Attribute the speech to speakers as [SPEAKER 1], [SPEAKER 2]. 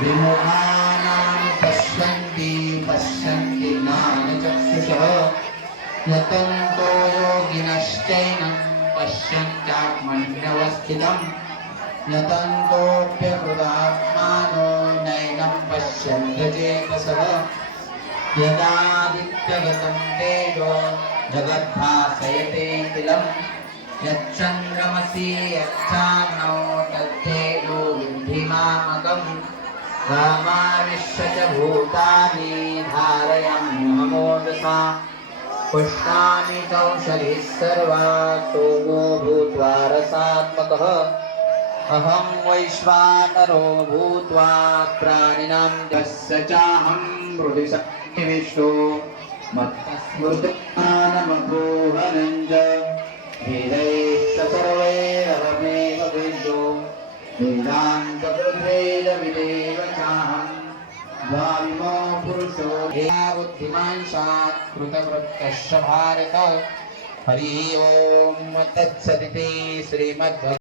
[SPEAKER 1] विमुखानां पश्यन्ति पश्यन्ति ज्ञानचक्षुषः यतन्तो योगिनश्चैनं पश्यन्त्यात्मन्यवस्थितम् यतन्तोऽप्यकृतात्मानो नैनं पश्यन्त्यचेतसः यदादित्यगतं तेजो जगद्भासयते किलम् यच्चन्द्रमसि यच्चाग्नौ तत्तेजो विद्धि मामकम् रामाविश्य च भूतानि धारयाम्यहमोदसा पुष्णामि कौशलिः सर्वात् सोमो भूत्वा रसात्मकः। अहं वैश्वानरो भूत्वा प्राणिनां यस्य चाहं हृदि सन्निविष्टो मत्तस्मृतिज्ञानमपोहनं च वेदैश्च सर्वैरहमेव चाहं द्वाविमो पुरुषो कृतवृत्तश्च भारत हरि ओम। तत्सदिति श्रीमद्भगवत्